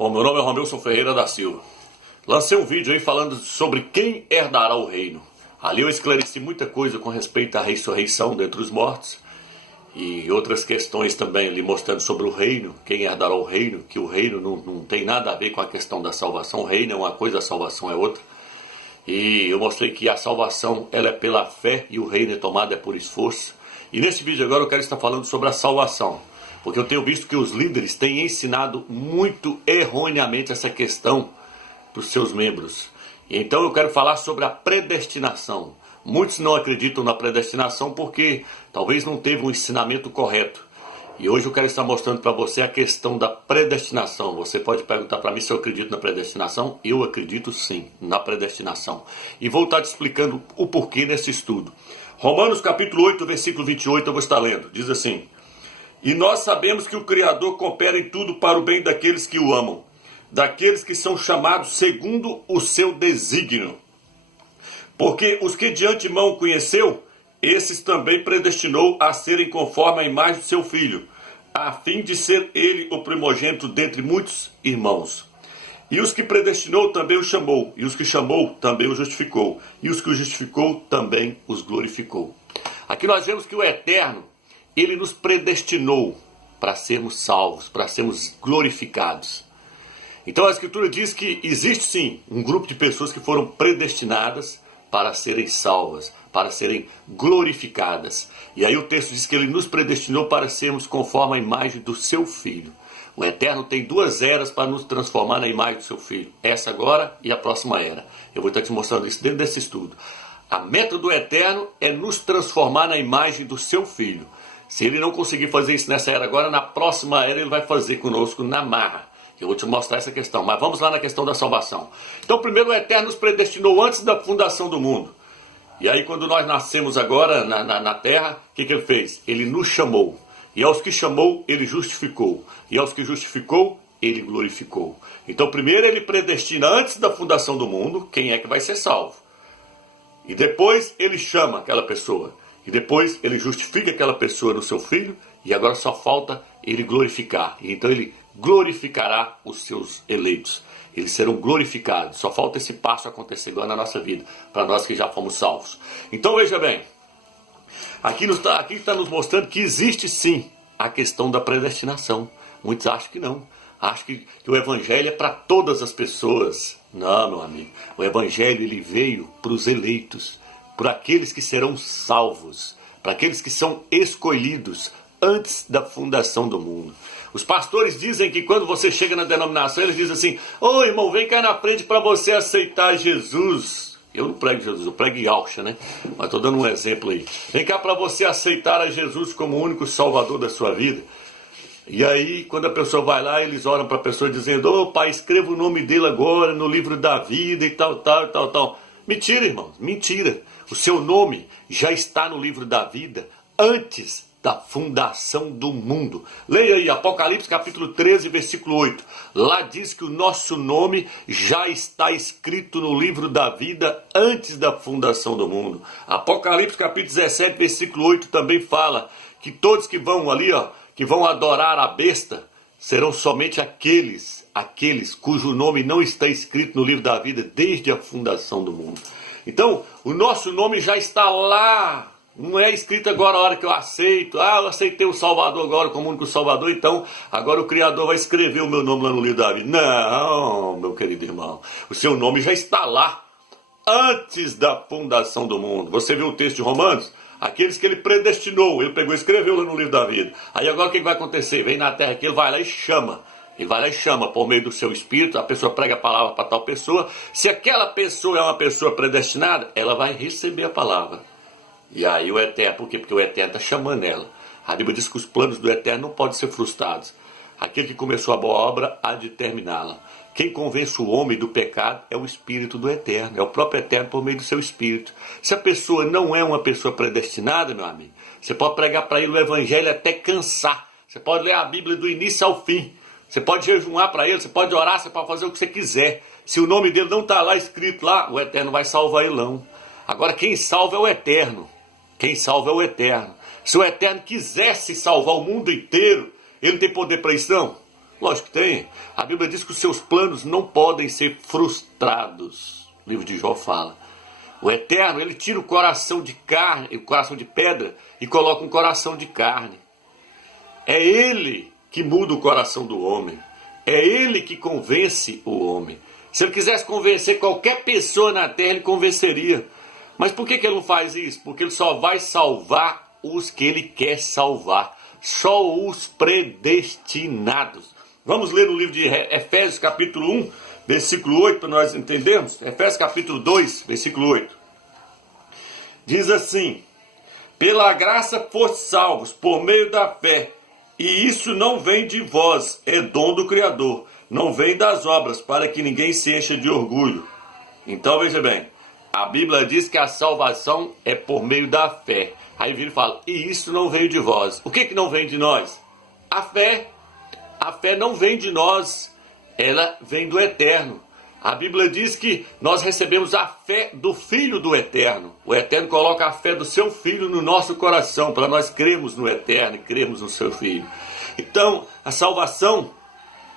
Bom, meu nome é Romilson Ferreira da Silva. Lancei um vídeo aí falando sobre quem herdará o reino. Ali eu esclareci muita coisa com respeito à ressurreição dentre os mortos e outras questões também ali mostrando sobre o reino, quem herdará o reino, que o reino não tem nada a ver com a questão da salvação. O reino é uma coisa, a salvação é outra. E eu mostrei que a salvação ela é pela fé e o reino é tomado por esforço. E nesse vídeo agora eu quero estar falando sobre a salvação, porque eu tenho visto que os líderes têm ensinado muito erroneamente essa questão para os seus membros. Então eu quero falar sobre a predestinação. Muitos não acreditam na predestinação porque talvez não teve um ensinamento correto. E hoje eu quero estar mostrando para você a questão da predestinação. Você pode perguntar para mim se eu acredito na predestinação. Eu acredito sim na predestinação. E vou estar te explicando o porquê nesse estudo. Romanos capítulo 8, versículo 28, eu vou estar lendo. Diz assim: E nós sabemos que o Criador coopera em tudo para o bem daqueles que o amam, daqueles que são chamados segundo o seu desígnio. Porque os que de antemão conheceu, esses também predestinou a serem conforme a imagem do seu Filho, a fim de ser ele o primogênito dentre muitos irmãos. E os que predestinou também o chamou, e os que chamou também o justificou, e os que o justificou também os glorificou. Aqui nós vemos que o Eterno, ele nos predestinou para sermos salvos, para sermos glorificados. Então a Escritura diz que existe sim um grupo de pessoas que foram predestinadas para serem salvas, para serem glorificadas. E aí o texto diz que ele nos predestinou para sermos conforme a imagem do seu Filho. O Eterno tem duas eras para nos transformar na imagem do seu Filho. Essa agora e a próxima era. Eu vou estar te mostrando isso dentro desse estudo. A meta do Eterno é nos transformar na imagem do seu Filho. Se ele não conseguir fazer isso nessa era agora, na próxima era ele vai fazer conosco na marra. Eu vou te mostrar essa questão, mas vamos lá na questão da salvação. Então, primeiro, o Eterno nos predestinou antes da fundação do mundo. E aí, quando nós nascemos agora na terra, o que ele fez? Ele nos chamou. E aos que chamou, ele justificou. E aos que justificou, ele glorificou. Então, primeiro, ele predestina antes da fundação do mundo quem é que vai ser salvo. E depois, ele chama aquela pessoa. E depois, ele justifica aquela pessoa no seu Filho. E agora só falta ele glorificar. E então, ele glorificará os seus eleitos. Eles serão glorificados. Só falta esse passo acontecer agora na nossa vida, para nós que já fomos salvos. Então veja bem, aqui está nos mostrando que existe sim a questão da predestinação. Muitos acham que não. Acham que o Evangelho é para todas as pessoas. Não, meu amigo. O Evangelho ele veio para os eleitos, para aqueles que serão salvos, para aqueles que são escolhidos antes da fundação do mundo. Os pastores dizem que quando você chega na denominação, eles dizem assim: ô irmão, vem cá na frente para você aceitar Jesus. Eu não prego Jesus, eu prego Yahshua, né? Mas estou dando um exemplo aí. Vem cá para você aceitar a Jesus como o único salvador da sua vida. E aí, quando a pessoa vai lá, eles oram para a pessoa dizendo: ô pai, escreva o nome dele agora no livro da vida e tal, tal, tal, tal. Mentira, irmãos, mentira. O seu nome já está no livro da vida antes da fundação do mundo. Leia aí Apocalipse capítulo 13, versículo 8. Lá diz que o nosso nome já está escrito no livro da vida antes da fundação do mundo. Apocalipse capítulo 17, versículo 8 também fala que todos que vão ali, que vão adorar a besta, serão somente aqueles cujo nome não está escrito no livro da vida desde a fundação do mundo. Então, o nosso nome já está lá. Não é escrito agora a hora que eu aceito. Eu aceitei o Salvador agora como único Salvador, então agora o Criador vai escrever o meu nome lá no livro da vida. Não, meu querido irmão. O seu nome já está lá antes da fundação do mundo. Você viu o texto de Romanos? Aqueles que ele predestinou, ele pegou e escreveu lá no livro da vida. Aí agora o que vai acontecer? Vem na terra que ele vai lá e chama. Ele vai lá e chama por meio do seu espírito, a pessoa prega a palavra para tal pessoa. Se aquela pessoa é uma pessoa predestinada, ela vai receber a palavra. E aí o Eterno, por quê? Porque o Eterno está chamando ela. A Bíblia diz que os planos do Eterno não podem ser frustrados. Aquele que começou a boa obra há de terminá-la. Quem convence o homem do pecado é o Espírito do Eterno, é o próprio Eterno por meio do seu Espírito. Se a pessoa não é uma pessoa predestinada, meu amigo, você pode pregar para ele o Evangelho até cansar. Você pode ler a Bíblia do início ao fim. Você pode jejuar para ele, você pode orar, você pode fazer o que você quiser. Se o nome dele não está lá escrito lá, o Eterno vai salvar ele não. Agora quem salva é o Eterno. Quem salva é o Eterno. Se o Eterno quisesse salvar o mundo inteiro, ele tem poder para isso não? Lógico que tem. A Bíblia diz que os seus planos não podem ser frustrados. O livro de Jó fala. O Eterno, ele tira o coração de carne, o coração de pedra, e coloca um coração de carne. É Ele que muda o coração do homem. É Ele que convence o homem. Se Ele quisesse convencer qualquer pessoa na terra, Ele convenceria. Mas por que Ele não faz isso? Porque Ele só vai salvar os que Ele quer salvar. Só os predestinados. Vamos ler o livro de Efésios capítulo 1, versículo 8, para nós entendermos. Efésios capítulo 2, versículo 8. Diz assim: pela graça foste salvos por meio da fé, e isso não vem de vós, é dom do Criador, não vem das obras, para que ninguém se encha de orgulho. Então veja bem, a Bíblia diz que a salvação é por meio da fé. Aí vira e fala, e isso não veio de vós. O que não vem de nós? A fé. A fé não vem de nós, ela vem do Eterno. A Bíblia diz que nós recebemos a fé do Filho do Eterno. O Eterno coloca a fé do seu Filho no nosso coração, para nós crermos no Eterno e crermos no seu Filho. Então, a salvação,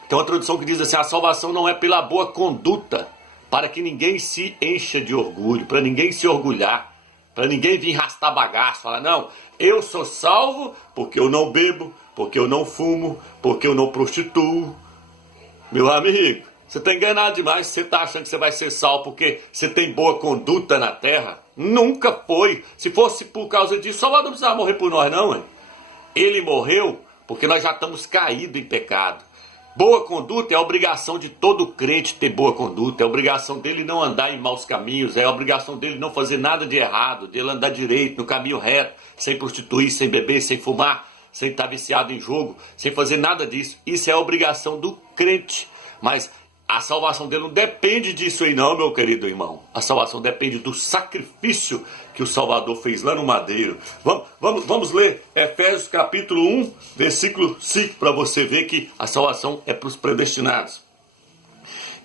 tem uma tradução que diz assim, a salvação não é pela boa conduta, para que ninguém se encha de orgulho, para ninguém se orgulhar, para ninguém vir rastar bagaço, falar, não, eu sou salvo porque eu não bebo, porque eu não fumo, porque eu não prostituo. Meu amigo, você está enganado demais. Você está achando que você vai ser salvo porque você tem boa conduta na terra? Nunca foi. Se fosse por causa disso, Salvador não precisava morrer por nós, não. Hein? Ele morreu porque nós já estamos caídos em pecado. Boa conduta é a obrigação de todo crente ter boa conduta. É a obrigação dele não andar em maus caminhos. É a obrigação dele não fazer nada de errado. Dele andar direito, no caminho reto, sem prostituir, sem beber, sem fumar, sem estar viciado em jogo, sem fazer nada disso. Isso é a obrigação do crente. Mas a salvação dele não depende disso aí não, meu querido irmão. A salvação depende do sacrifício que o Salvador fez lá no madeiro. Vamos ler Efésios capítulo 1, versículo 5, para você ver que a salvação é para os predestinados.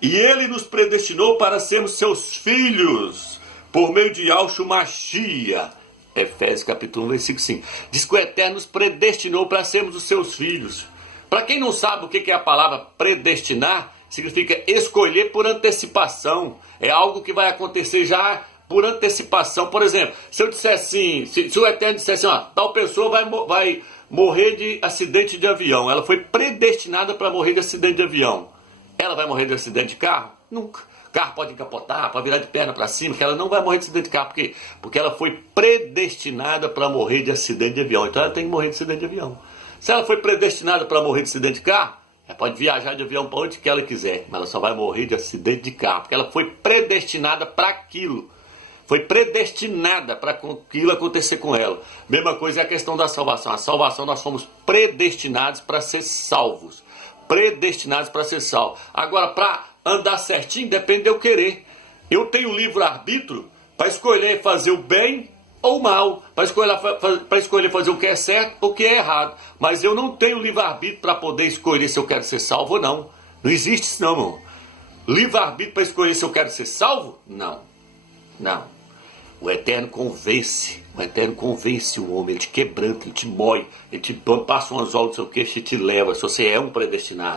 E ele nos predestinou para sermos seus filhos, por meio de Yahshua Mashiach. Efésios capítulo 1, versículo 5. Diz que o Eterno nos predestinou para sermos os seus filhos. Para quem não sabe o que é a palavra predestinar, significa escolher por antecipação. É algo que vai acontecer já por antecipação. Por exemplo, se eu disser assim, se o Eterno disser assim, ó, tal pessoa vai morrer de acidente de avião. Ela foi predestinada para morrer de acidente de avião. Ela vai morrer de acidente de carro? Nunca. O carro pode encapotar, pode virar de perna para cima, que ela não vai morrer de acidente de carro. Por quê? Porque ela foi predestinada para morrer de acidente de avião. Então ela tem que morrer de acidente de avião. Se ela foi predestinada para morrer de acidente de carro, ela pode viajar de avião para onde que ela quiser, mas ela só vai morrer de acidente de carro, porque ela foi predestinada para aquilo. Foi predestinada para aquilo acontecer com ela. Mesma coisa é a questão da salvação. A salvação nós fomos predestinados para ser salvos. Predestinados para ser salvos. Agora, para andar certinho, depende de eu querer. Eu tenho livre-arbítrio para escolher fazer o bem ou mal, para escolher fazer o que é certo ou o que é errado. Mas eu não tenho livre-arbítrio para poder escolher se eu quero ser salvo ou não. Não existe isso não, irmão. Livre-arbítrio para escolher se eu quero ser salvo? Não. Não. O Eterno convence. O Eterno convence o homem. Ele te quebranta, ele te mói, ele te passa um anzol do seu queixo e te leva. Se você é um predestinado.